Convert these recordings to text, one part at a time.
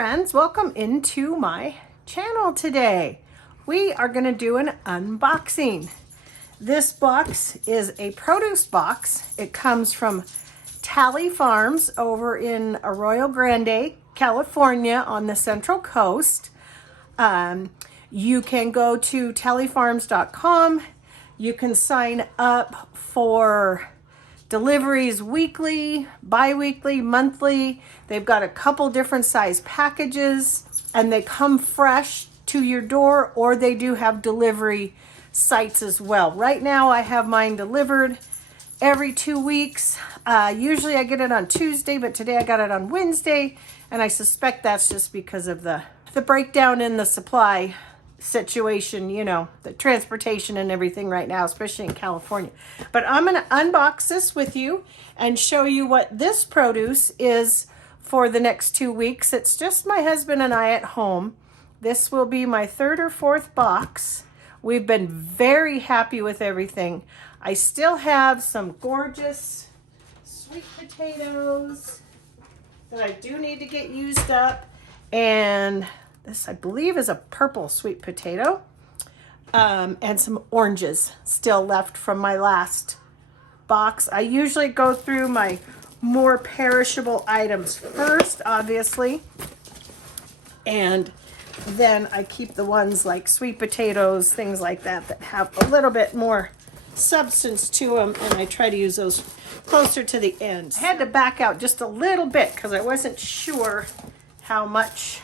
friends, welcome into my channel today. We are going to do an unboxing. This box is a produce box. It comes from Talley Farms over in Arroyo Grande, California on the Central Coast. You can go to talleyfarms.com. You can sign up for deliveries weekly, bi-weekly, monthly. They've got a couple different size packages and they come fresh to your door, or they do have delivery sites as well. Right now I have mine delivered every 2 weeks. Usually I get it on Tuesday, but today I got it on Wednesday, and I suspect that's just because of the breakdown in the supply situation, you know, the transportation and everything right now, especially in California. But I'm going to unbox this with you and show you what this produce is for the next 2 weeks. It's just my husband and I at home. This will be my third or fourth box. We've been very happy with everything. I still have some gorgeous sweet potatoes that I do need to get used up, and this, I believe, is a purple sweet potato, and some oranges still left from my last box. I usually go through my more perishable items first, obviously, and then I keep the ones like sweet potatoes, things like that, that have a little bit more substance to them, and I try to use those closer to the end. I had to back out just a little bit because I wasn't sure how much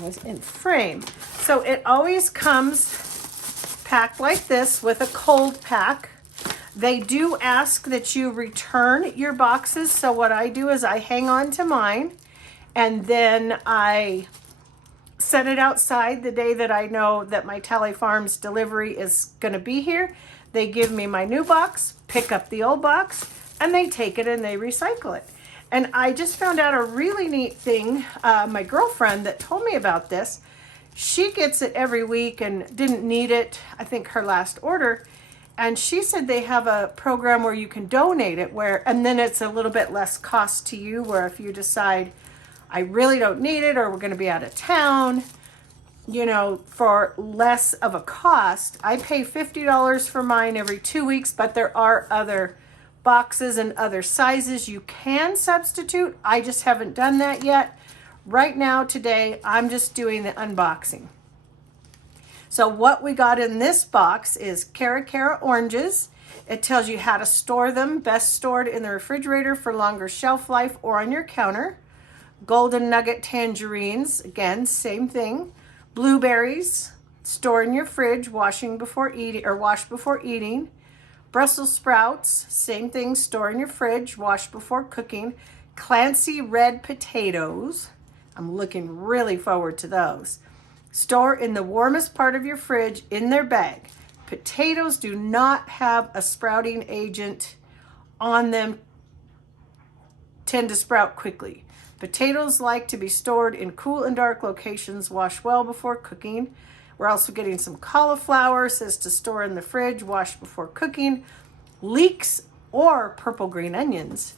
was in frame. So it always comes packed like this with a cold pack. They do ask that you return your boxes. So what I do is I hang on to mine, and then I set it outside the day that I know that my Talley Farms delivery is going to be here. They give me my new box, pick up the old box, and they take it and they recycle it. And I just found out a really neat thing. My girlfriend that told me about this, she gets it every week and didn't need it, I think, her last order. And she said they have a program where you can donate it, and then it's a little bit less cost to you, where if you decide, I really don't need it, or we're going to be out of town, you know, for less of a cost. I pay $50 for mine every 2 weeks, but there are other boxes and other sizes you can substitute. I just haven't done that yet. Right now, today, I'm just doing the unboxing. So what we got in this box is Cara oranges. It tells you how to store them, best stored in the refrigerator for longer shelf life or on your counter. Golden nugget tangerines, again, same thing. Blueberries, store in your fridge, wash before eating. Brussels sprouts, same thing, store in your fridge, wash before cooking. Clancy red potatoes, I'm looking really forward to those. Store in the warmest part of your fridge in their bag. Potatoes do not have a sprouting agent on them, tend to sprout quickly. Potatoes like to be stored in cool and dark locations. Wash well before cooking. We're also getting some cauliflower. Says to store in the fridge. Wash before cooking. Leeks or purple green onions.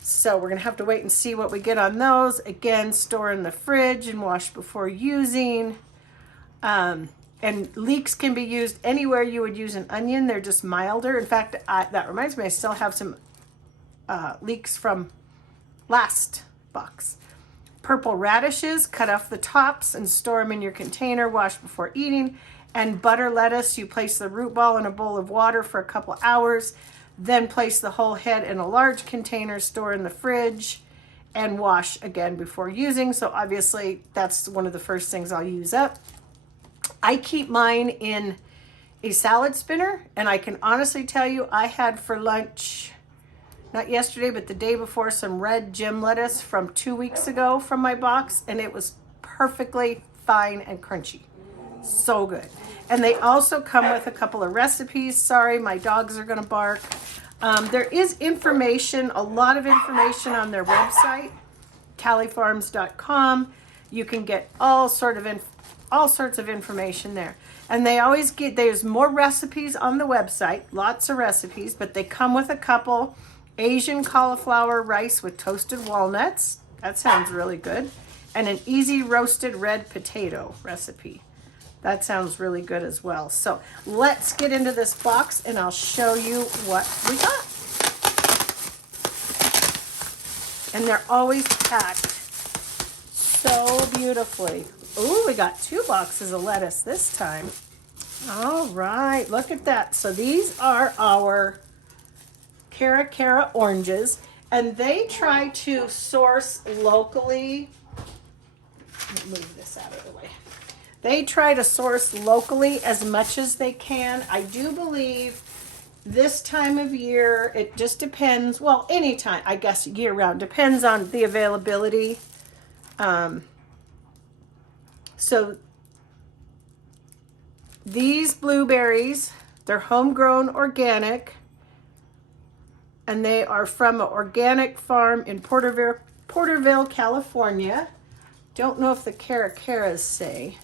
So we're going to have to wait and see what we get on those. Again, store in the fridge and wash before using. And leeks can be used anywhere you would use an onion. They're just milder. In fact, that reminds me, I still have some leeks from last box. Purple radishes, cut off the tops and store them in your container, wash before eating. And butter lettuce, you place the root ball in a bowl of water for a couple hours, then place the whole head in a large container, store in the fridge, and wash again before using. So obviously that's one of the first things I'll use up. I keep mine in a salad spinner, and I can honestly tell you, I had for lunch, not yesterday, but the day before, some red gem lettuce from 2 weeks ago from my box, and it was perfectly fine and crunchy. So good. And they also come with a couple of recipes. Sorry, my dogs are going to bark. There is information, a lot of information on their website, talleyfarms.com. You can get all sorts of information there. And they always there's more recipes on the website, lots of recipes, but they come with a couple. Asian cauliflower rice with toasted walnuts. That sounds really good. and an easy roasted red potato recipe. That sounds really good as well. So let's get into this box and I'll show you what we got. And they're always packed so beautifully. Ooh, we got 2 boxes of lettuce this time. All right, look at that. So these are our Cara oranges, and they try to source locally. Let me move this out of the way. They try to source locally as much as they can. I do believe this time of year, it just depends. Well, anytime, I guess year round, depends on the availability. So these blueberries, they're homegrown organic, and they are from an organic farm in Porterville, California. Don't know if the Cara say.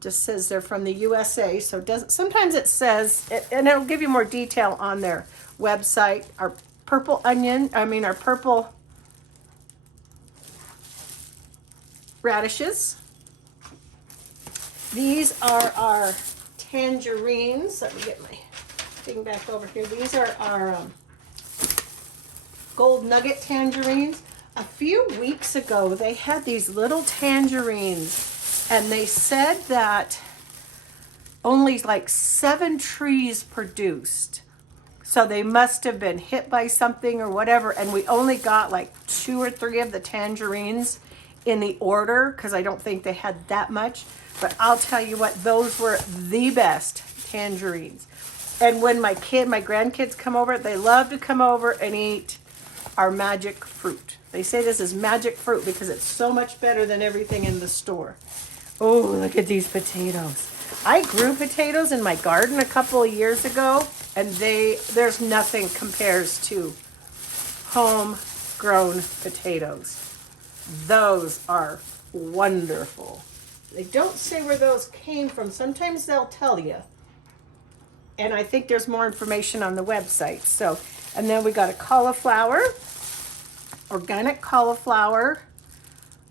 Just says they're from the USA, so it doesn't. Sometimes it says, and it'll give you more detail on their website. Our purple radishes. These are our tangerines. Let me get my thing back over here. These are our gold nugget tangerines. A few weeks ago, they had these little tangerines, and they said that only like 7 trees produced. So they must have been hit by something or whatever, and we only got like 2 or 3 of the tangerines in the order because I don't think they had that much. But I'll tell you what, those were the best tangerines. And when my grandkids come over, they love to come over and eat our magic fruit. They say this is magic fruit because it's so much better than everything in the store. Oh, look at these potatoes. I grew potatoes in my garden a couple of years ago, and there's nothing compares to homegrown potatoes. Those are wonderful. They don't say where those came from. Sometimes they'll tell you. And I think there's more information on the website. So, and then we got a cauliflower, organic cauliflower.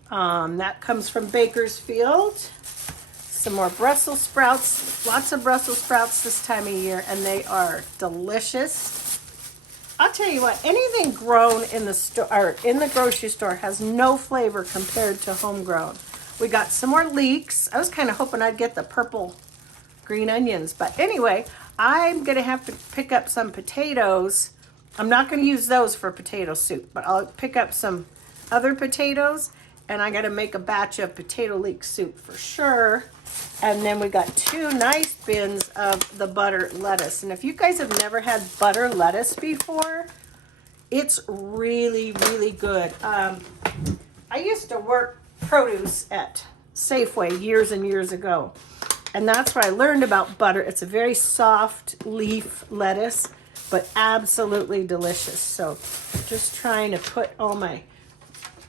That comes from Bakersfield. Some more Brussels sprouts, lots of Brussels sprouts this time of year, and they are delicious. I'll tell you what, anything grown in the store or in the grocery store has no flavor compared to homegrown. We got some more leeks. I was kind of hoping I'd get the purple green onions, but anyway, I'm gonna have to pick up some potatoes. I'm not gonna use those for potato soup, but I'll pick up some other potatoes, and I gotta make a batch of potato leek soup for sure. And then we got 2 nice bins of the butter lettuce. And if you guys have never had butter lettuce before, it's really, really good. I used to work produce at Safeway years and years ago. And that's where I learned about butter. It's a very soft leaf lettuce, but absolutely delicious. So just trying to put all my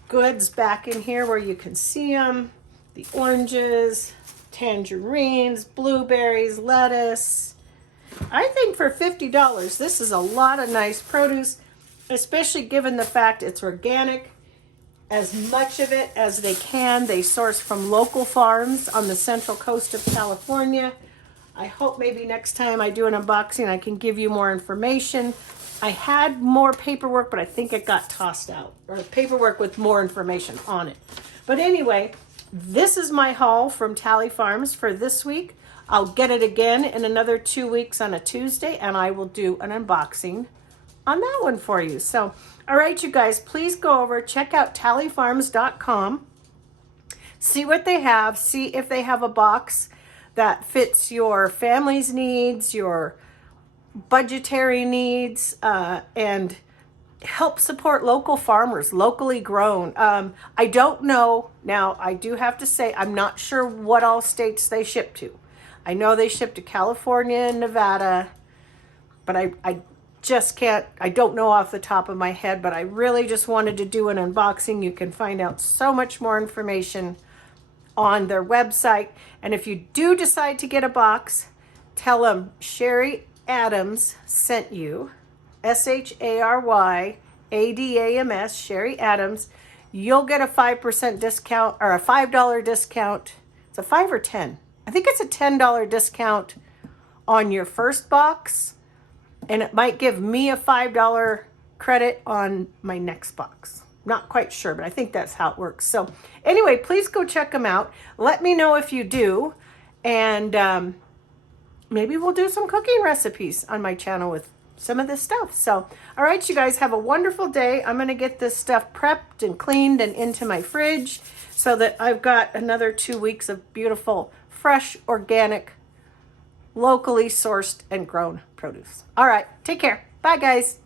goods back in here where you can see them. The oranges, tangerines, blueberries, lettuce. I think for $50, this is a lot of nice produce, especially given the fact it's organic. As much of it as they can. They source from local farms on the central coast of California. I hope maybe next time I do an unboxing, I can give you more information. I had more paperwork, but I think it got tossed out, or paperwork with more information on it. But anyway, this is my haul from Talley Farms for this week. I'll get it again in another 2 weeks on a Tuesday, and I will do an unboxing on that one for you. So, all right, you guys, please go over, check out talleyfarms.com, see what they have, see if they have a box that fits your family's needs, your budgetary needs, and help support local farmers, locally grown. I don't know. Now, I do have to say, I'm not sure what all states they ship to. I know they ship to California and Nevada, but I just can't, I don't know off the top of my head, but I really just wanted to do an unboxing. You can find out so much more information on their website. And if you do decide to get a box, tell them Shary Adams sent you. SHARYADAMS, Shary Adams. you'll get a 5% discount or a $5 discount. It's a 5 or 10. I think it's a $10 discount on your first box, and it might give me a $5 credit on my next box. Not quite sure, but I think that's how it works. So anyway, please go check them out. Let me know if you do, and maybe we'll do some cooking recipes on my channel with some of this stuff. So, all right, you guys have a wonderful day. I'm going to get this stuff prepped and cleaned and into my fridge so that I've got another 2 weeks of beautiful, fresh, organic, locally sourced and grown produce. All right, take care. Bye, guys.